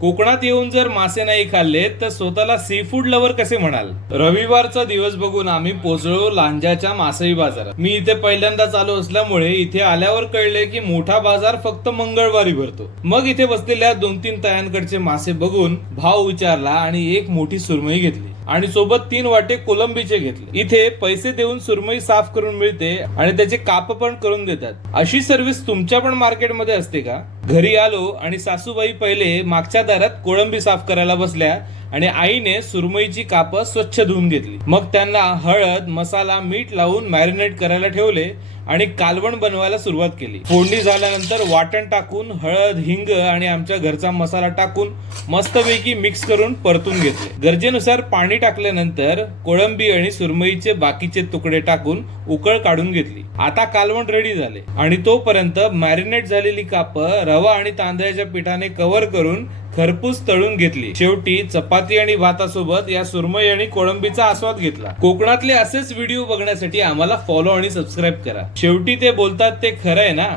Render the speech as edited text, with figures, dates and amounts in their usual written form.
कोकणात येऊन जर मासे नाही खाल्ले तर स्वतःला सी फूड लवर कसे म्हणाल? रविवारचा दिवस बघून आम्ही पोहोचलो लांजाच्या मासळी बाजारात. मी इथे पहिल्यांदाच आलो असल्यामुळे इथे आल्यावर कळले की मोठा बाजार फक्त मंगळवारी भरतो. मग इथे बसलेल्या 2-3 तयांकडचे मासे बघून भाव विचारला आणि एक मोठी सुरमई घेतली आणि सोबत 3 वाटे कोलंबीचे घेतले. इथे पैसे देऊन सुरमई साफ करून मिळते आणि त्याचे काप पण करून देतात. अशी सर्व्हिस तुमच्या पण मार्केटमध्ये असते का? घरी आलो आणि सासूबाई पहिले मागच्या दारात कोळंबी साफ करायला बसल्या आणि आईने सुरमईची काप स्वच्छ धुवून घेतली. मग त्यांना हळद, मसाला, मीठ लावून मॅरिनेट करायला ठेवले आणि कालवण बनवायला सुरुवात केली. फोडणी झाल्यानंतर वाटण टाकून हळद, हिंग आणि आमच्या घरचा मसाला टाकून मस्तपैकी मिक्स करून परतून घेतले. गरजेनुसार पाणी टाकल्यानंतर कोळंबी आणि सुरमईचे बाकीचे तुकडे टाकून उकळ काढून घेतली. आता कालवण रेडी झाले आणि तोपर्यंत मॅरिनेट झालेली काप रवा आणि तांदळाच्या पिठाने कव्हर करून खरपूस तळून घेतली. शेवटी चपाती आणि भातासोबत या सुरमई आणि कोळंबीचा आस्वाद घेतला. कोकणातले असेच व्हिडिओ बघण्यासाठी आम्हाला फॉलो आणि सबस्क्राईब करा. शेवटी ते बोलतात ते खरं आहे ना.